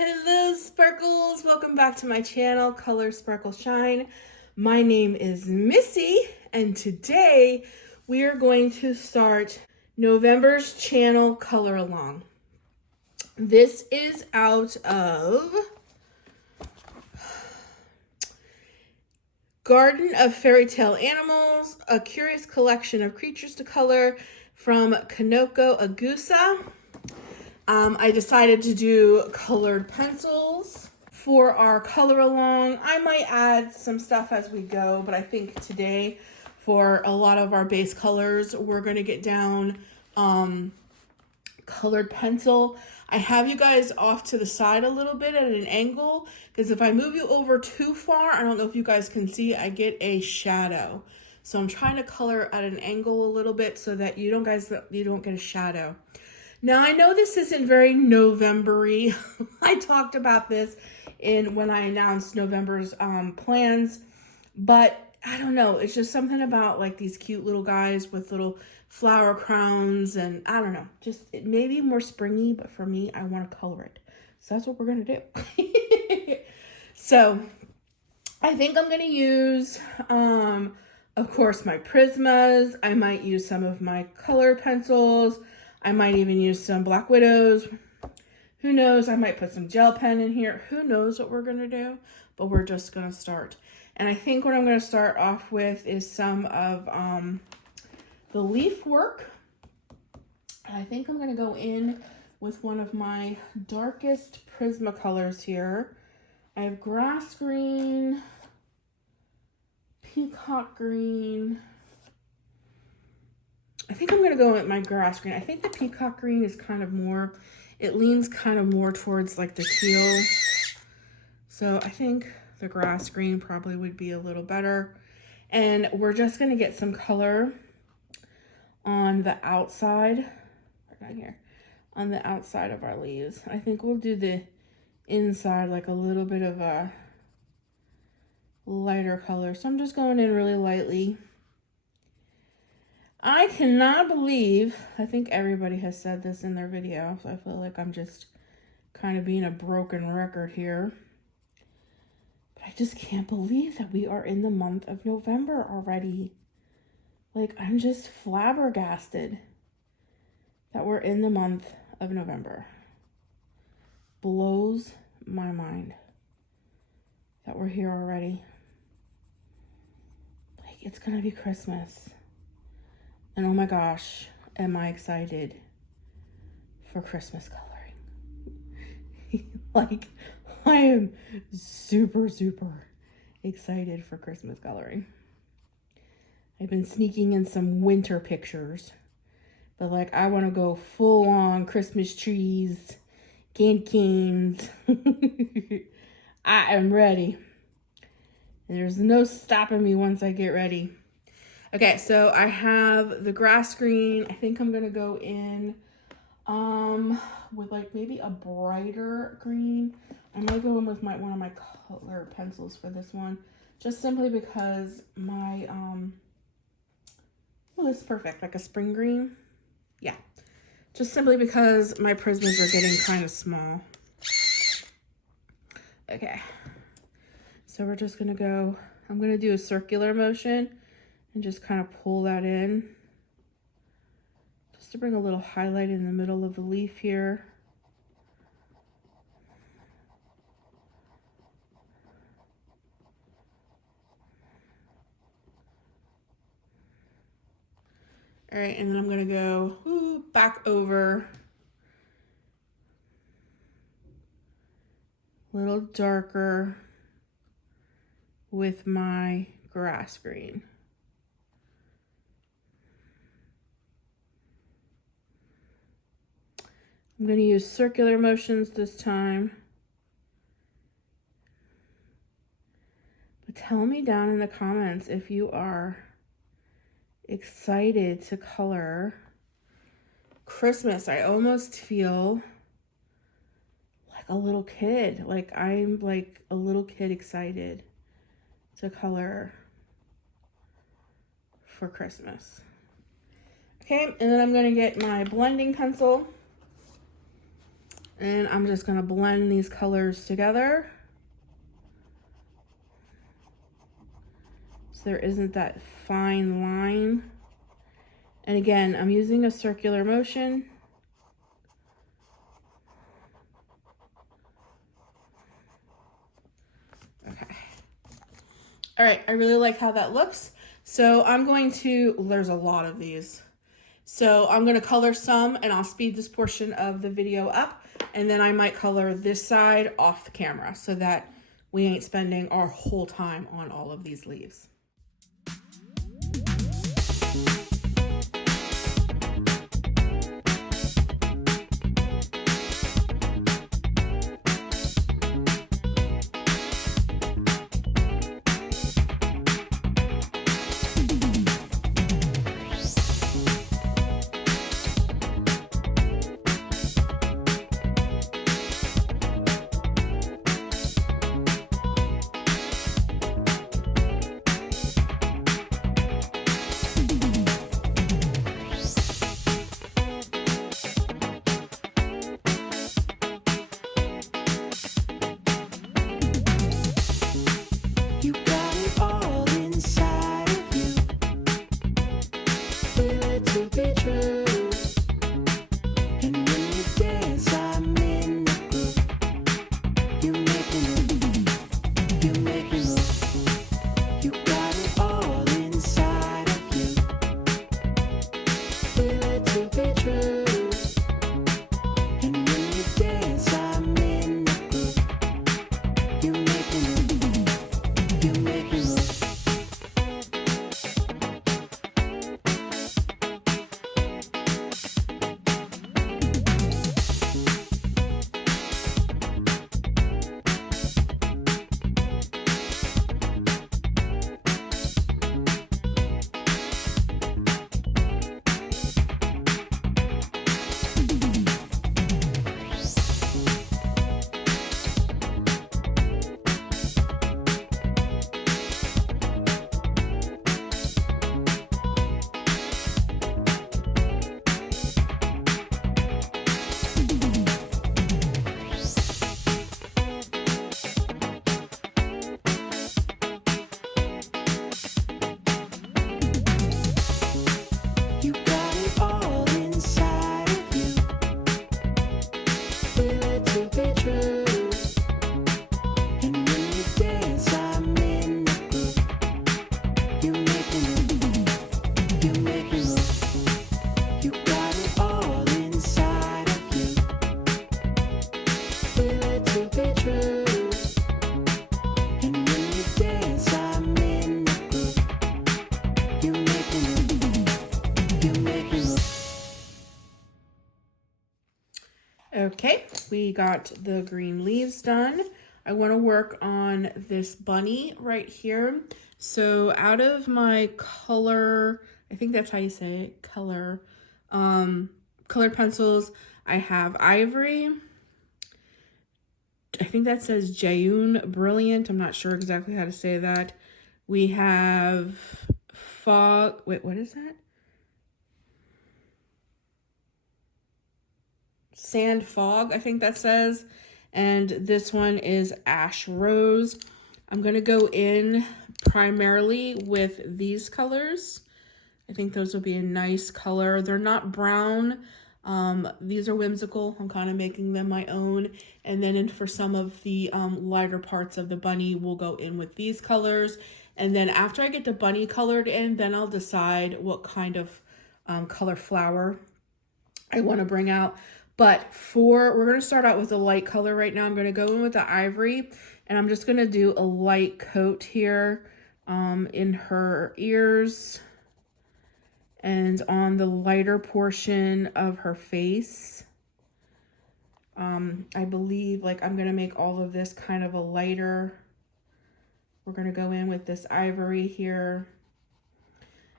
Hello sparkles, welcome back to my channel, Color Sparkle Shine. My name is Missy and today we are going to start November's channel color along. This is out of Garden of Fairy Tale Animals, a curious collection of creatures to color from Kanoko Agusa. I decided to do colored pencils for our color along. I might add some stuff as we go, but I think today for a lot of our base colors, we're going to get down colored pencil. I have you guys off to the side a little bit at an angle because if I move you over too far, I don't know if you guys can see, I get a shadow. So I'm trying to color at an angle a little bit so that you don't get a shadow. Now, I know this isn't very November-y. I talked about this when I announced November's plans, but I don't know. It's just something about like these cute little guys with little flower crowns and I don't know. Just it may be more springy, but for me, I want to color it. So that's what we're going to do. So I think I'm going to use, of course, my Prismas. I might use some of my color pencils. I might even use some Black Widows. Who knows? I might put some gel pen in here. Who knows what we're going to do? But we're just going to start. And I think what I'm going to start off with is some of the leaf work. I think I'm going to go in with one of my darkest Prisma colors here. I have grass green, peacock green. I think I'm going to go with my grass green. I think the peacock green is kind of more, it leans kind of more towards like the teal. So I think the grass green probably would be a little better. And we're just going to get some color on the outside, right here, on the outside of our leaves. I think we'll do the inside like a little bit of a lighter color. So I'm just going in really lightly. I cannot believe, I think everybody has said this in their video, so I feel like I'm just kind of being a broken record here. But I just can't believe that we are in the month of November already. Like, I'm just flabbergasted that we're in the month of November. Blows my mind that we're here already. Like, it's gonna be Christmas. And oh my gosh, am I excited for Christmas coloring. Like, I am super, super excited for Christmas coloring. I've been sneaking in some winter pictures, but like I want to go full on Christmas trees, candy canes. I am ready. And there's no stopping me once I get ready. Okay, so I have the grass green. I think I'm gonna go in with like maybe a brighter green. I might go in with one of my color pencils for this one, just simply because my oh, this is perfect, like a spring green. Yeah, just simply because my Prismas are getting kind of small. Okay, so we're just gonna go. I'm gonna do a circular motion and just kind of pull that in just to bring a little highlight in the middle of the leaf here. All right, and then I'm gonna go back over a little darker with my grass green. I'm going to use circular motions this time. But tell me down in the comments if you are excited to color Christmas. I almost feel like a little kid. Like I'm like a little kid excited to color for Christmas. Okay, and then I'm going to get my blending pencil. And I'm just gonna blend these colors together, so there isn't that fine line. And again, I'm using a circular motion. Okay. All right, I really like how that looks. So I'm going to, there's a lot of these. So I'm gonna color some, and I'll speed this portion of the video up, and then I might color this side off the camera so that we ain't spending our whole time on all of these leaves. Okay, we got the green leaves done. I want to work on this bunny right here. So out of my color, I think that's how you say it, colored pencils, I have Ivory. I think that says Jaune Brilliant. I'm not sure exactly how to say that. We have Fog. Wait, what is that? Sand Fog, I think that says. And this one is Ash Rose. I'm going to go in primarily with these colors. I think those will be a nice color. They're not brown. These are whimsical. I'm kind of making them my own. And then for some of the lighter parts of the bunny, we'll go in with these colors. And then after I get the bunny colored in, then I'll decide what kind of color flower I want to bring out. But we're going to start out with a light color right now. I'm going to go in with the Ivory, and I'm just going to do a light coat here in her ears and on the lighter portion of her face. I believe like I'm going to make all of this kind of a lighter. We're going to go in with this Ivory here.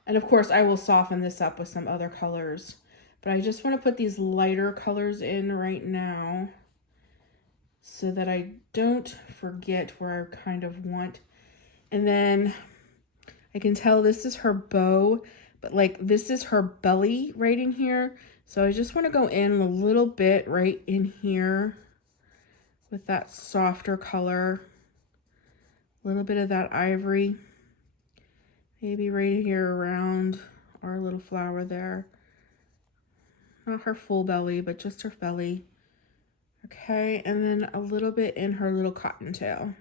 And of course I will soften this up with some other colors. But I just want to put these lighter colors in right now so that I don't forget where I kind of want. And then I can tell this is her bow, but like this is her belly right in here. So I just want to go in a little bit right in here with that softer color. A little bit of that ivory. Maybe right here around our little flower there. Not her full belly, but just her belly. Okay, and then a little bit in her little cottontail.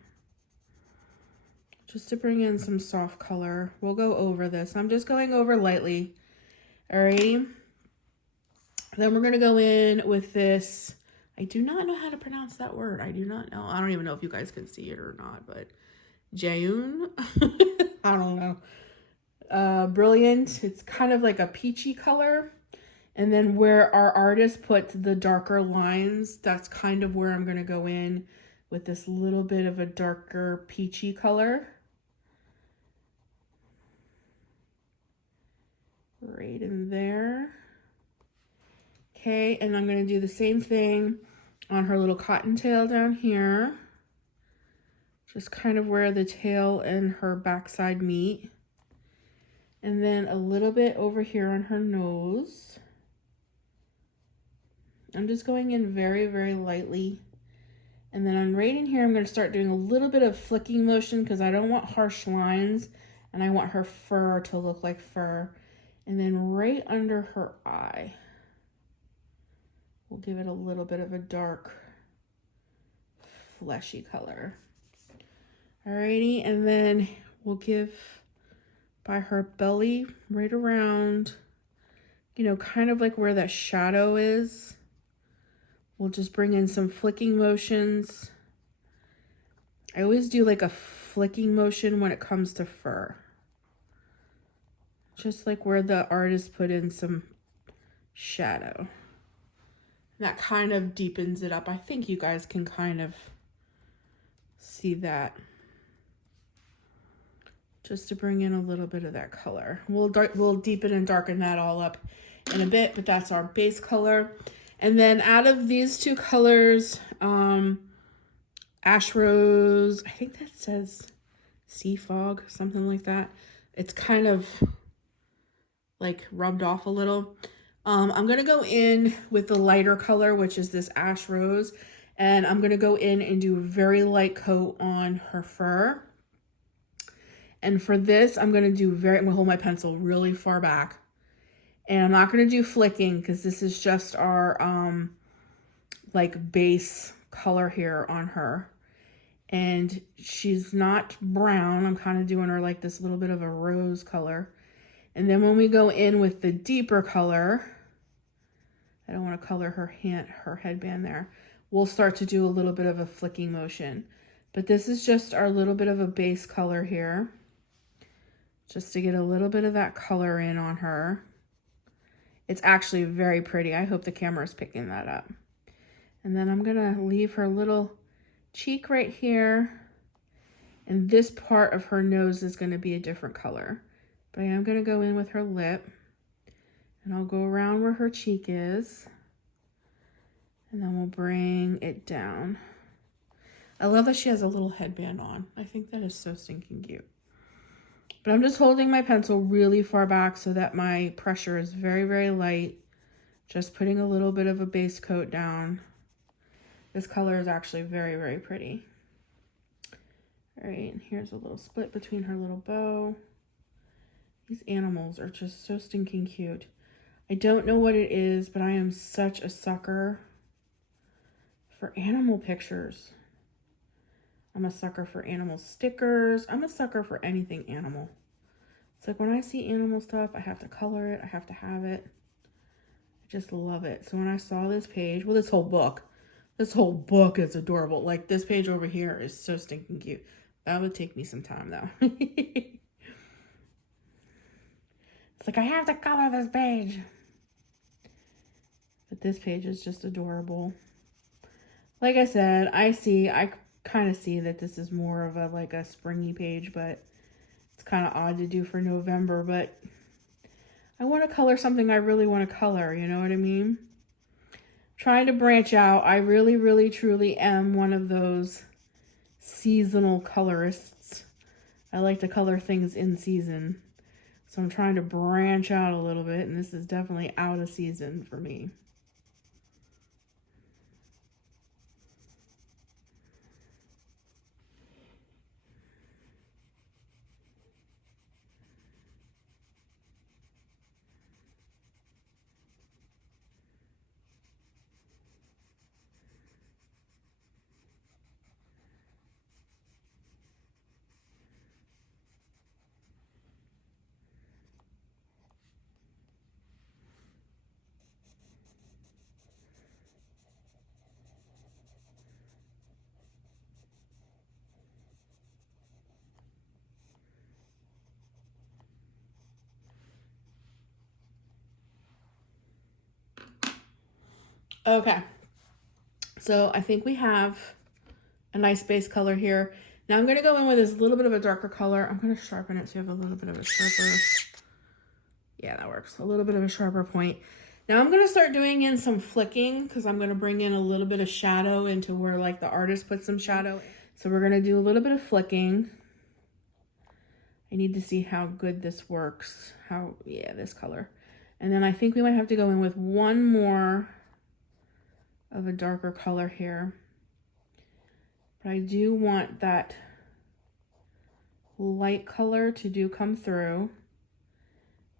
Just to bring in some soft color. We'll go over this. I'm just going over lightly. Alrighty. Then we're gonna go in with this. I do not know how to pronounce that word. I do not know. I don't even know if you guys can see it or not, but Jaune. I don't know. Brilliant. It's kind of like a peachy color. And then where our artist puts the darker lines, that's kind of where I'm going to go in with this little bit of a darker peachy color. Right in there. Okay, and I'm going to do the same thing on her little cottontail down here. Just kind of where the tail and her backside meet. And then a little bit over here on her nose. I'm just going in very, very lightly. And then I'm right in here, I'm going to start doing a little bit of flicking motion because I don't want harsh lines and I want her fur to look like fur. And then right under her eye, we'll give it a little bit of a dark, fleshy color. Alrighty, and then we'll give by her belly right around, you know, kind of like where that shadow is. We'll just bring in some flicking motions. I always do like a flicking motion when it comes to fur. Just like where the artist put in some shadow. That kind of deepens it up. I think you guys can kind of see that. Just to bring in a little bit of that color. We'll deepen and darken that all up in a bit, but that's our base color. And then out of these two colors, Ash Rose, I think that says Sea Fog, something like that. It's kind of like rubbed off a little. I'm going to go in with the lighter color, which is this Ash Rose. And I'm going to go in and do a very light coat on her fur. And for this, I'm going to hold my pencil really far back. And I'm not going to do flicking because this is just our like base color here on her. And she's not brown. I'm kind of doing her like this little bit of a rose color. And then when we go in with the deeper color, I don't want to color her headband there. We'll start to do a little bit of a flicking motion. But this is just our little bit of a base color here. Just to get a little bit of that color in on her. It's actually very pretty. I hope the camera is picking that up. And then I'm going to leave her little cheek right here. And this part of her nose is going to be a different color. But I am going to go in with her lip. And I'll go around where her cheek is. And then we'll bring it down. I love that she has a little headband on. I think that is so stinking cute. But I'm just holding my pencil really far back so that my pressure is very, very light. Just putting a little bit of a base coat down. This color is actually very, very pretty. All right, and here's a little split between her little bow. These animals are just so stinking cute. I don't know what it is, but I am such a sucker for animal pictures. I'm a sucker for animal stickers. I'm a sucker for anything animal. It's like when I see animal stuff, I have to color it. I have to have it. I just love it. So when I saw this page, well, this whole book is adorable. Like this page over here is so stinking cute. That would take me some time though. It's like, I have to color this page. But this page is just adorable. Like I said, I kind of see that this is more of a springy page, but it's kind of odd to do for November, but I want to color something I really want to color, you know what I mean? Trying to branch out. I really, really, truly am one of those seasonal colorists. I like to color things in season. So So I'm trying to branch out a little bit, and this is definitely out of season for me. Okay, so I think we have a nice base color here. Now I'm going to go in with this little bit of a darker color. I'm going to sharpen it so you have a little bit of a sharper, yeah, that works. A little bit of a sharper point. Now I'm going to start doing in some flicking because I'm going to bring in a little bit of shadow into where like the artist put some shadow. So we're going to do a little bit of flicking. I need to see how good this works. Yeah, this color. And then I think we might have to go in with one more of a darker color here. But I do want that light color to come through.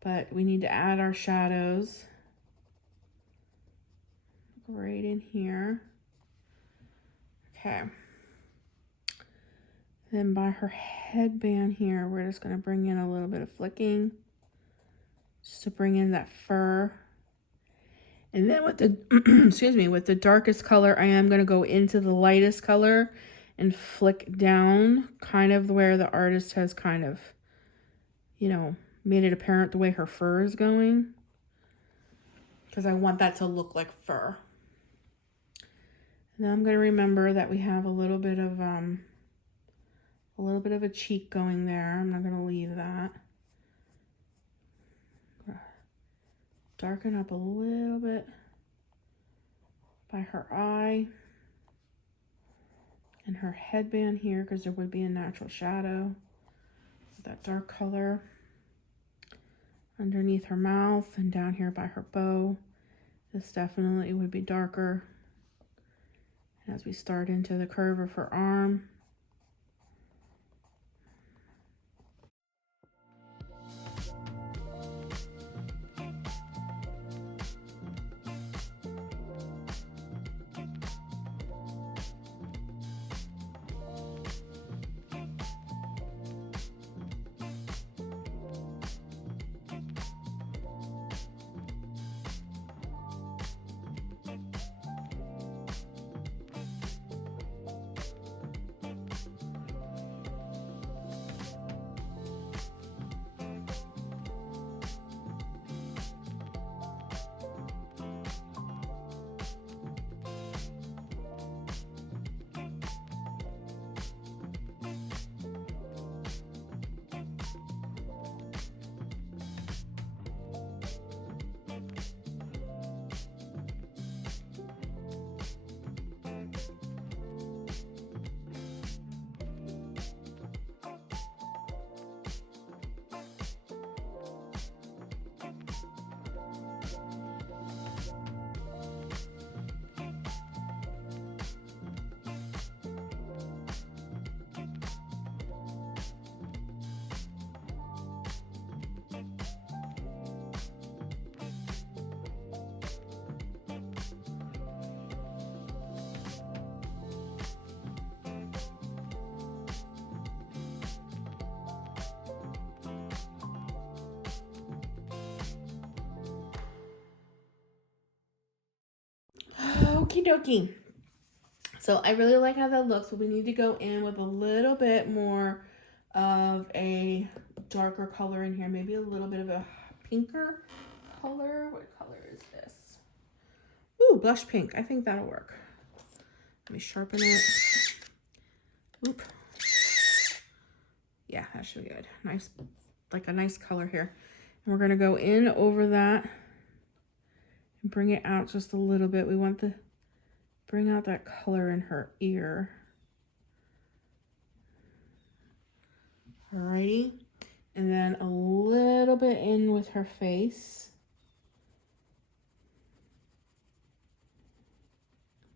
But we need to add our shadows right in here. Okay. Then by her headband here, we're just going to bring in a little bit of flicking just to bring in that fur. And then with the, excuse me, with the darkest color, I am going to go into the lightest color and flick down kind of where the artist has kind of, you know, made it apparent the way her fur is going. Because I want that to look like fur. And then I'm going to remember that we have a little bit of a cheek going there. I'm not going to leave that. Darken up a little bit by her eye and her headband here because there would be a natural shadow with that dark color underneath her mouth and down here by her bow. This definitely would be darker. And as we start into the curve of her arm, okie dokie. So I really like how that looks, but we need to go in with a little bit more of a darker color in here. Maybe a little bit of a pinker color. What color is this? Ooh, blush pink. I think that'll work. Let me sharpen it. Oop. Yeah, that should be good. Nice, like a nice color here. And we're going to go in over that and bring it out just a little bit. We want to bring out that color in her ear. Alrighty. And then a little bit in with her face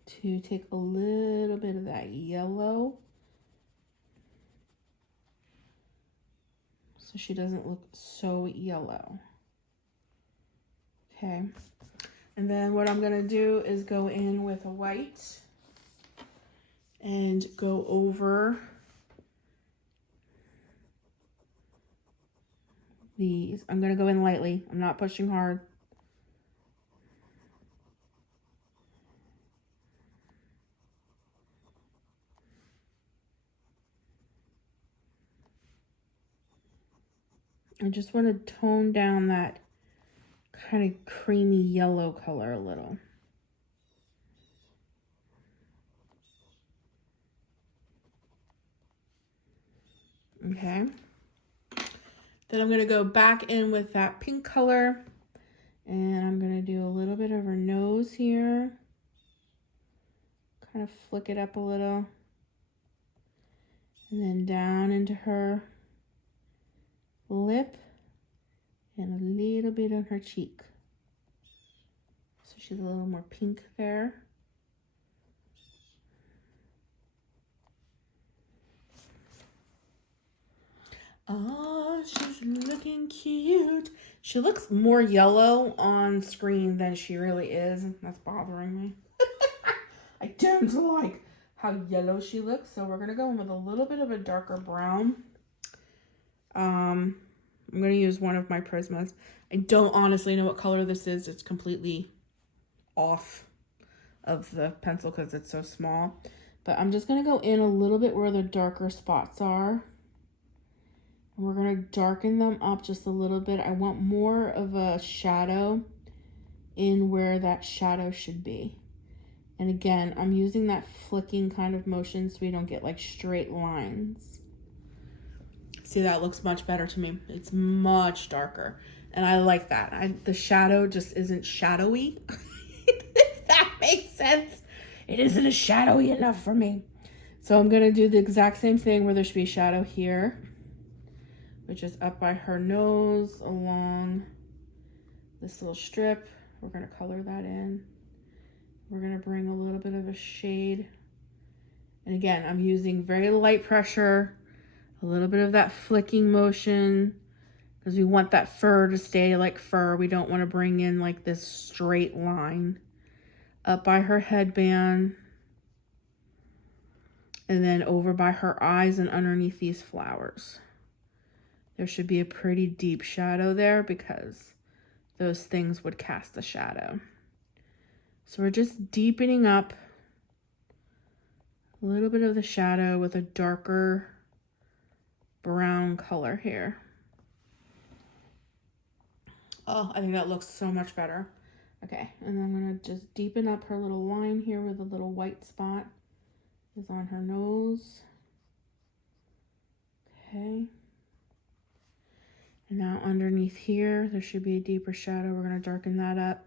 to take a little bit of that yellow so she doesn't look so yellow. Okay, and then what I'm gonna do is go in with a white and go over these. I'm gonna go in lightly. I'm not pushing hard. I just want to tone down that kind of creamy yellow color a little. Okay. Then I'm going to go back in with that pink color, and I'm going to do a little bit of her nose here. Kind of flick it up a little. And then down into her lip and a little bit on her cheek. So she's a little more pink there. Oh, she's looking cute. She looks more yellow on screen than she really is. That's bothering me. I don't like how yellow she looks. So we're going to go in with a little bit of a darker brown. I'm going to use one of my Prismas. I don't honestly know what color this is. It's completely off of the pencil because it's so small. But I'm just going to go in a little bit where the darker spots are. And we're going to darken them up just a little bit. I want more of a shadow in where that shadow should be. And again, I'm using that flicking kind of motion so we don't get like straight lines. See, that looks much better to me. It's much darker. And I like that. The shadow just isn't shadowy. If that makes sense. It isn't as shadowy enough for me. So I'm going to do the exact same thing where there should be a shadow here, which is up by her nose along this little strip. We're going to color that in. We're going to bring a little bit of a shade. And again, I'm using very light pressure, a little bit of that flicking motion, because we want that fur to stay like fur. We don't want to bring in like this straight line up by her headband. And then over by her eyes and underneath these flowers. There should be a pretty deep shadow there because those things would cast a shadow. So we're just deepening up a little bit of the shadow with a darker brown color here. Oh, I think that looks so much better. Okay, and then I'm going to just deepen up her little line here where the little white spot is on her nose. Okay. And now underneath here, there should be a deeper shadow. We're going to darken that up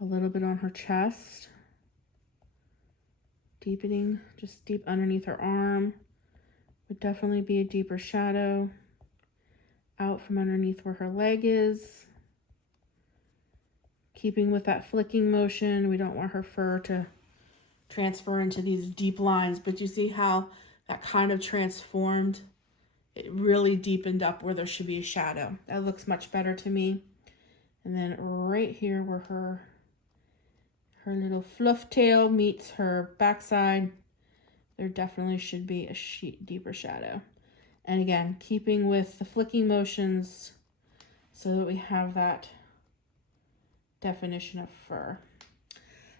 a little bit on her chest. Deepening, just deep underneath her arm. Would definitely be a deeper shadow. Out from underneath where her leg is. Keeping with that flicking motion. We don't want her fur to transfer into these deep lines, but you see how that kind of transformed? It really deepened up where there should be a shadow. That looks much better to me. And then right here where her little fluff tail meets her backside, there definitely should be a deeper shadow. And again, keeping with the flicking motions so that we have that definition of fur.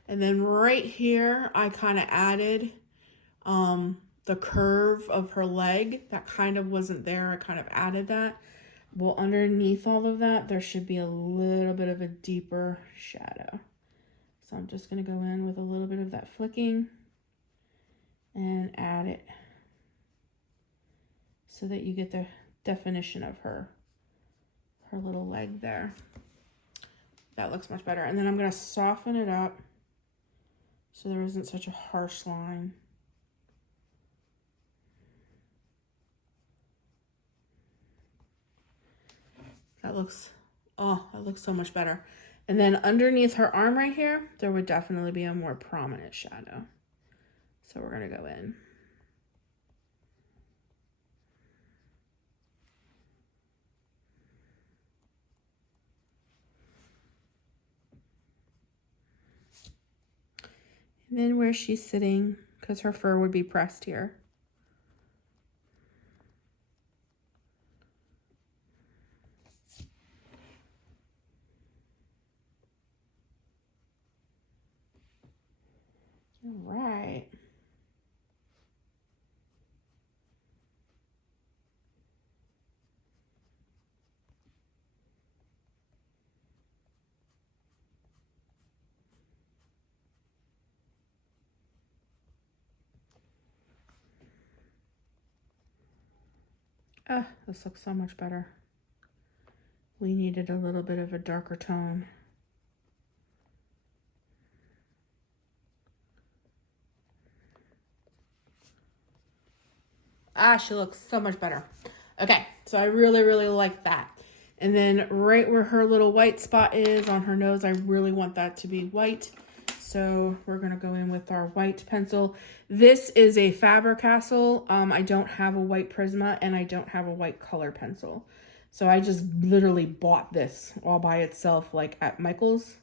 And then right here, I kind of added the curve of her leg. That kind of wasn't there. I kind of added that. Well, underneath all of that, there should be a little bit of a deeper shadow. So I'm just going to go in with a little bit of that flicking and add it so that you get the definition of her little leg there. That looks much better. And then I'm going to soften it up so there isn't such a harsh line. That looks, oh, that looks so much better. And then underneath her arm right here, there would definitely be a more prominent shadow. So we're going to go in. And then where she's sitting, because her fur would be pressed here. All right. Oh, this looks so much better. We needed a little bit of a darker tone. Ah, she looks so much better. Okay, so I really, really like that. And then right where her little white spot is on her nose, I really want that to be white. So we're going to go in with our white pencil. This is a Faber-Castell. I don't have a white Prisma and I don't have a white color pencil. So I just literally bought this all by itself, like at Michael's.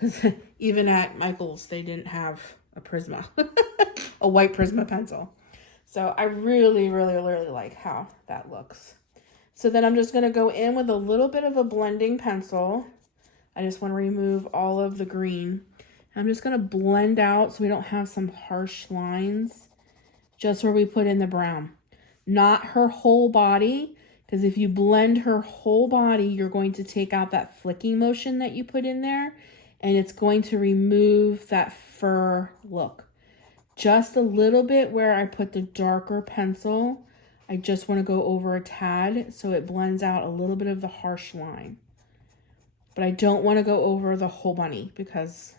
Because even at Michael's, they didn't have a Prisma, a white Prisma pencil. So I really, really, really like how that looks. So then I'm just going to go in with a little bit of a blending pencil. I just want to remove all of the green. I'm just going to blend out so we don't have some harsh lines just where we put in the brown. Not her whole body, because if you blend her whole body, you're going to take out that flicking motion that you put in there, and it's going to remove that fur look. Just a little bit where I put the darker pencil, I just want to go over a tad so it blends out a little bit of the harsh line. But I don't want to go over the whole bunny because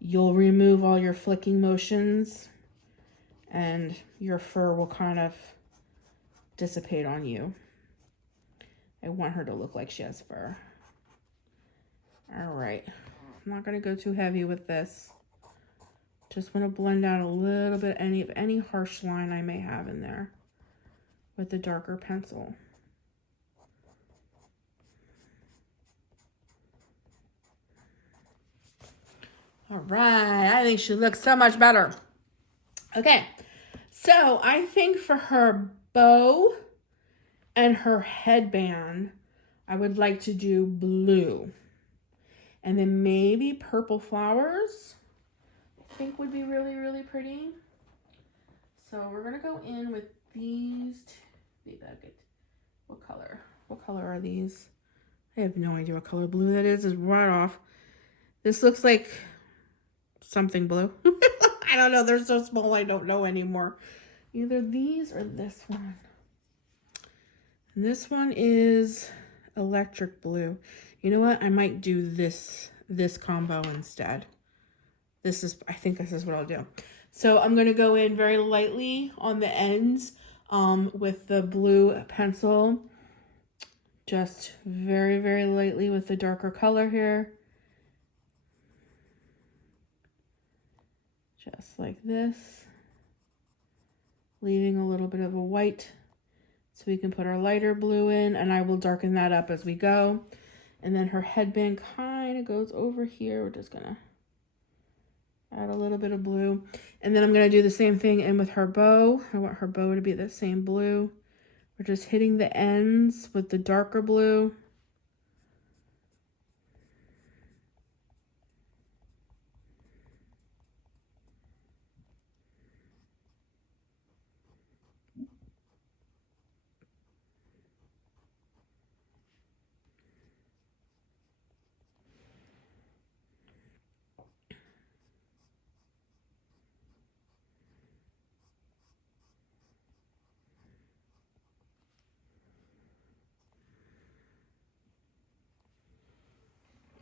you'll remove all your flicking motions and your fur will kind of dissipate on you. I want her to look like she has fur. All right, I'm not going to go too heavy with this. Just want to blend out a little bit any harsh line I may have in there with the darker pencil. All right, I think she looks so much better. Okay, so I think for her bow and her headband, I would like to do blue. And then maybe purple flowers, I think would be really, really pretty. So we're gonna go in with these two. What color? What color are these? I have no idea what color blue that is. It's right off. This looks like something blue. I don't know. They're so small. I don't know anymore. Either these or this one. And this one is electric blue. You know what? I might do this combo instead. I think this is what I'll do. So I'm going to go in very lightly on the ends with the blue pencil. Just very, very lightly with the darker color here. Just like this. Leaving a little bit of a white so we can put our lighter blue in, and I will darken that up as we go. And then her headband kind of goes over here. We're just going to add a little bit of blue. And then I'm going to do the same thing in with her bow. I want her bow to be the same blue. We're just hitting the ends with the darker blue.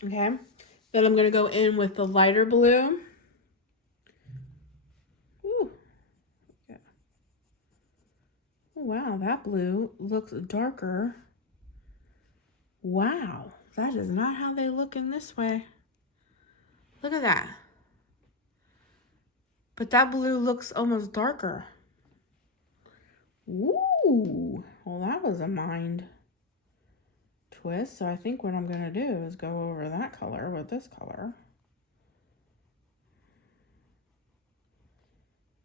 Okay, then I'm going to go in with the lighter blue. Ooh. Yeah. Oh, wow, that blue looks darker Wow, that is not how they look in this way. Look at that. But that blue looks almost darker. Ooh, well that was a mind twist. So I think what I'm gonna do is go over that color with this color.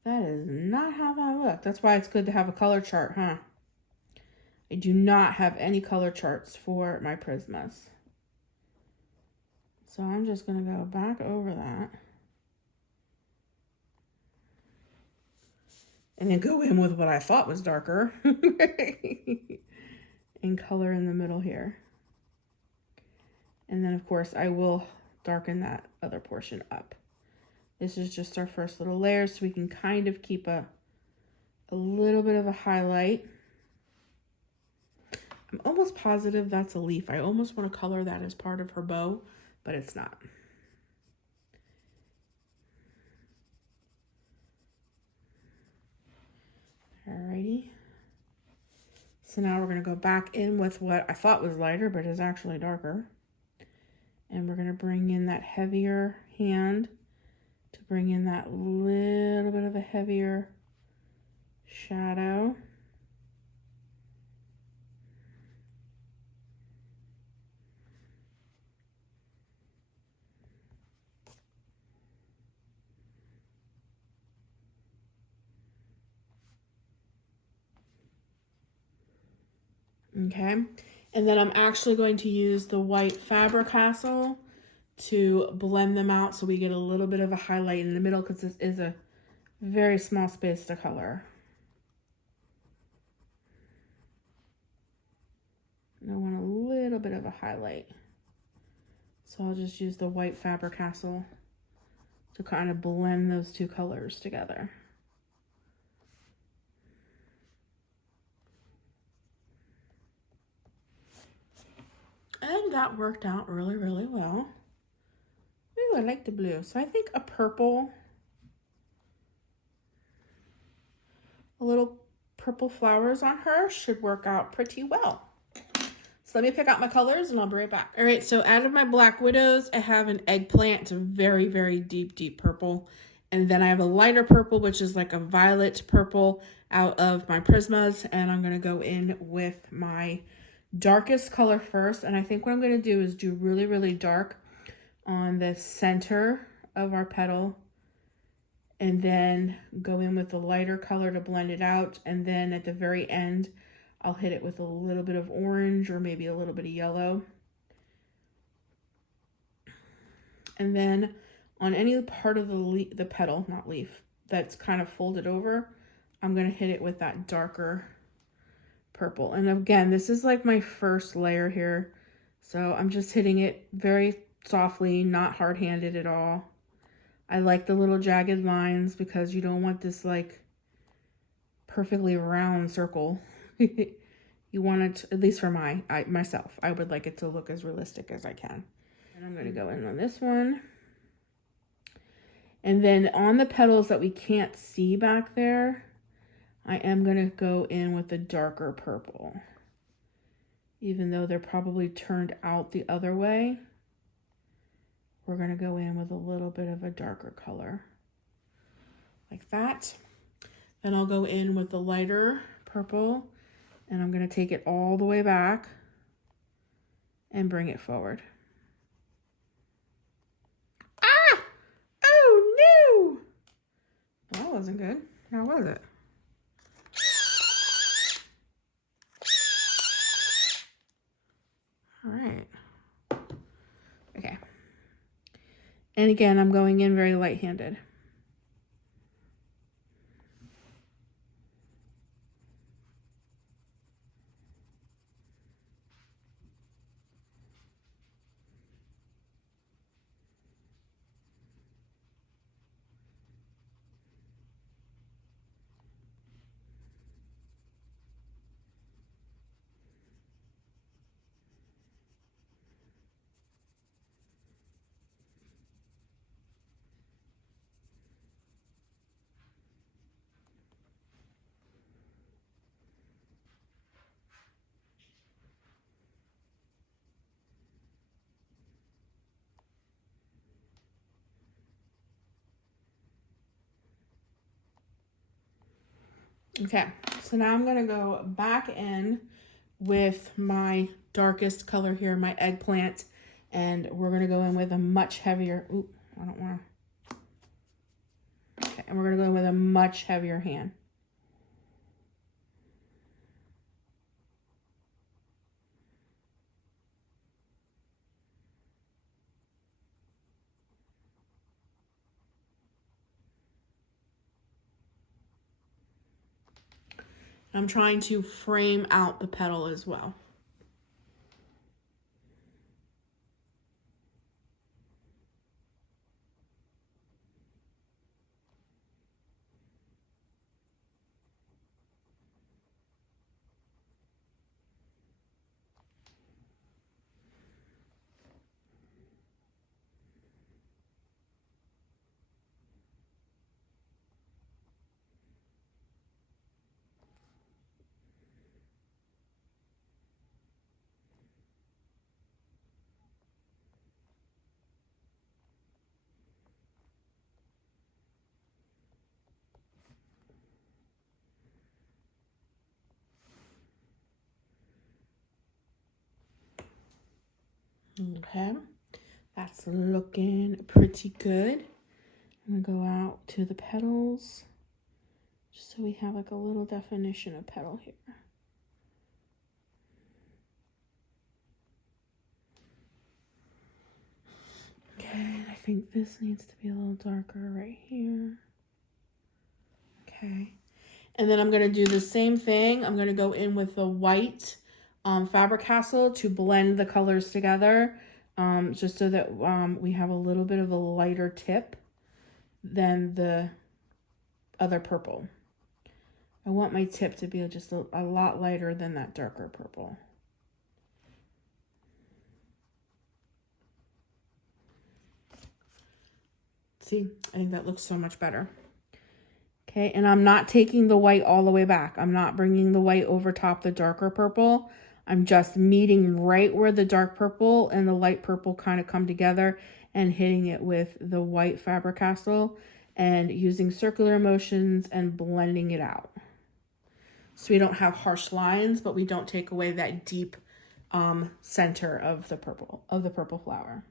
That is not how that looked. That's why it's good to have a color chart, huh? I do not have any color charts for my Prismas. So I'm just gonna go back over that. And then go in with what I thought was darker. And color in the middle here. And then of course I will darken that other portion up. This is just our first little layer, so we can kind of keep a little bit of a highlight. I'm almost positive that's a leaf. I almost want to color that as part of her bow, but it's not. Alrighty. So now we're going to go back in with what I thought was lighter, but is actually darker. And we're going to bring in that heavier hand to bring in that little bit of a heavier shadow. Okay, and then I'm actually going to use the white Faber-Castell to blend them out so we get a little bit of a highlight in the middle, because this is a very small space to color. And I want a little bit of a highlight. So I'll just use the white Faber-Castell to kind of blend those two colors together. And that worked out really, really well. Ooh, I like the blue. So I think a purple, a little purple flowers on her should work out pretty well. So let me pick out my colors and I'll be right back. All right, so out of my Black Widows, I have an eggplant. It's a very, very deep, deep purple. And then I have a lighter purple, which is like a violet purple out of my Prismas. And I'm gonna go in with my darkest color first. And I think what I'm gonna do is do really, really dark on the center of our petal. And then go in with the lighter color to blend it out. And then at the very end, I'll hit it with a little bit of orange or maybe a little bit of yellow. And then on any part of the petal, not leaf, that's kind of folded over, I'm gonna hit it with that darker purple. And again, this is like my first layer here. So I'm just hitting it very softly, not hard-handed at all. I like the little jagged lines because you don't want this like perfectly round circle. You want it, at least for myself, I would like it to look as realistic as I can. And I'm gonna go in on this one. And then on the petals that we can't see back there, I am gonna go in with the darker purple. Even though they're probably turned out the other way, we're gonna go in with a little bit of a darker color. Like that. Then I'll go in with the lighter purple, and I'm gonna take it all the way back and bring it forward. Ah! Oh no! Well, that wasn't good. How was it? All right. Okay. And again, I'm going in very light-handed. Okay, so now I'm gonna go back in with my darkest color here, my eggplant, and we're gonna go in with a much heavier, ooh, I don't wanna, okay, and we're gonna go in with a much heavier hand. I'm trying to frame out the petal as well. Okay, that's looking pretty good. I'm gonna go out to the petals, just so we have like a little definition of petal here. Okay, I think this needs to be a little darker right here. Okay, and then I'm gonna do the same thing. I'm gonna go in with the white Fabric Castle to blend the colors together, just so that we have a little bit of a lighter tip than the other purple. I want my tip to be just a lot lighter than that darker purple. See, I think that looks so much better. Okay, and I'm not taking the white all the way back. I'm not bringing the white over top the darker purple. I'm just meeting right where the dark purple and the light purple kind of come together and hitting it with the white Fabric Castle and using circular motions and blending it out. So we don't have harsh lines, but we don't take away that deep center of the purple flower.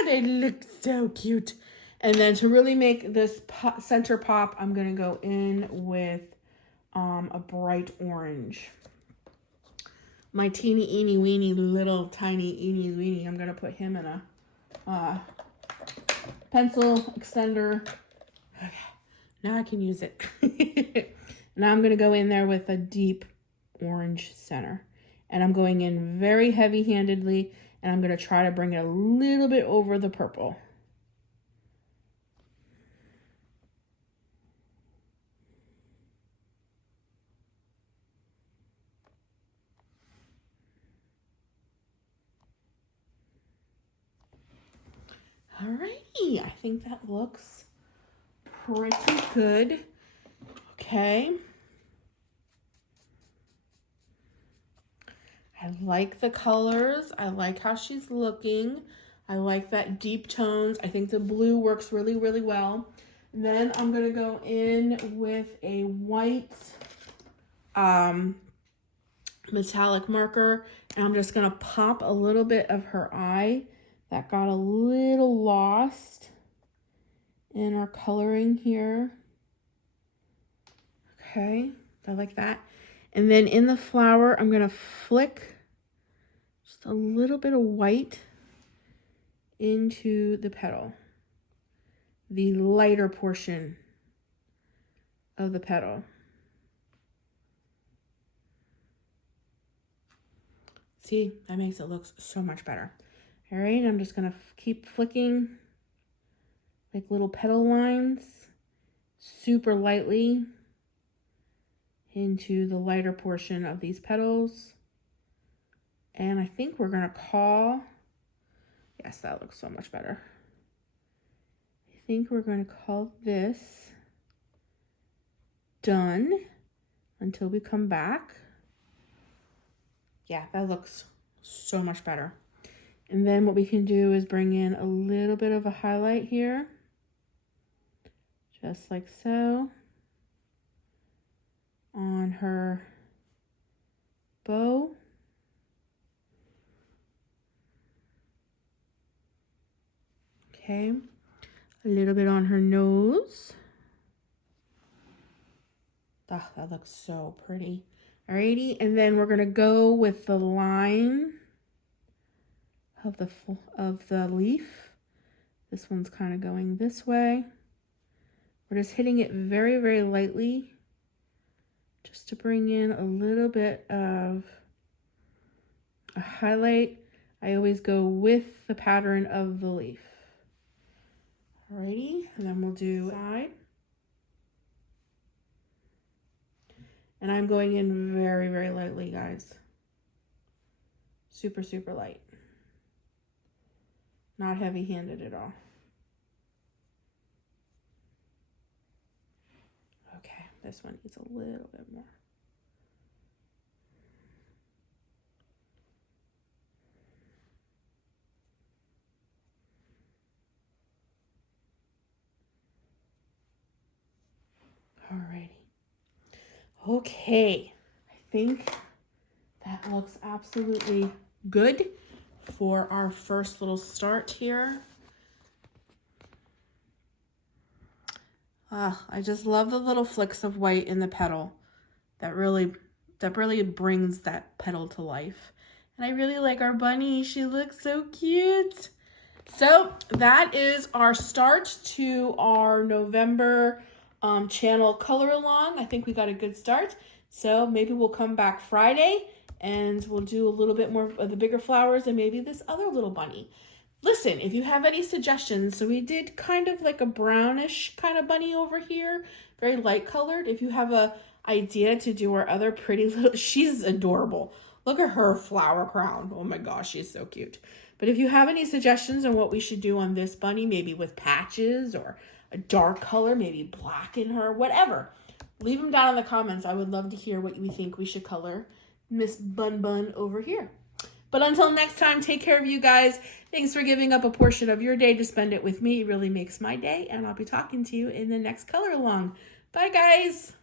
And they look so cute. And then to really make this center pop, I'm going to go in with a bright orange. My teeny eeny weeny little tiny eeny weeny, I'm going to put him in a pencil extender. Okay, now I can use it. Now I'm going to go in there with a deep orange center. And I'm going in very heavy-handedly, and I'm going to try to bring it a little bit over the purple. Alrighty, I think that looks pretty good. Okay. I like the colors. I like how she's looking. I like that deep tones. I think the blue works really, really well. Then I'm going to go in with a white metallic marker, and I'm just going to pop a little bit of her eye that got a little lost in our coloring here. Okay, I like that. And then in the flower, I'm going to flick just a little bit of white into the petal, the lighter portion of the petal. See, that makes it look so much better. All right, I'm just going to keep flicking like little petal lines super lightly into the lighter portion of these petals. And I think we're going to call, yes, that looks so much better. I think we're going to call this done. until we come back. Yeah, that looks so much better. And then what we can do is bring in a little bit of a highlight here, just like so, on her bow. Okay, a little bit on her nose. Oh, that looks so pretty. Alrighty, and then we're gonna go with the line of the leaf. This one's kind of going this way. We're just hitting it very, very lightly, just to bring in a little bit of a highlight. I always go with the pattern of the leaf. Alrighty, and then we'll do side. And I'm going in very, very lightly, guys. Super, super light. Not heavy-handed at all. Okay, this one needs a little bit more. Alrighty. Okay, I think that looks absolutely good for our first little start here. I just love the little flicks of white in the petal. That really brings that petal to life. And I really like our bunny. She looks so cute. So that is our start to our November channel color along. I think we got a good start. So maybe we'll come back Friday and we'll do a little bit more of the bigger flowers and maybe this other little bunny. Listen, if you have any suggestions, so we did kind of like a brownish kind of bunny over here, very light colored. If you have a idea to do our other pretty little, she's adorable. Look at her flower crown. Oh my gosh, she's so cute. But if you have any suggestions on what we should do on this bunny, maybe with patches or a dark color, maybe black in her, whatever, leave them down in the comments. I would love to hear what you think we should color Miss Bun Bun over here. But until next time, take care of you guys. Thanks for giving up a portion of your day to spend it with me. It really makes my day, and I'll be talking to you in the next color along. Bye, guys.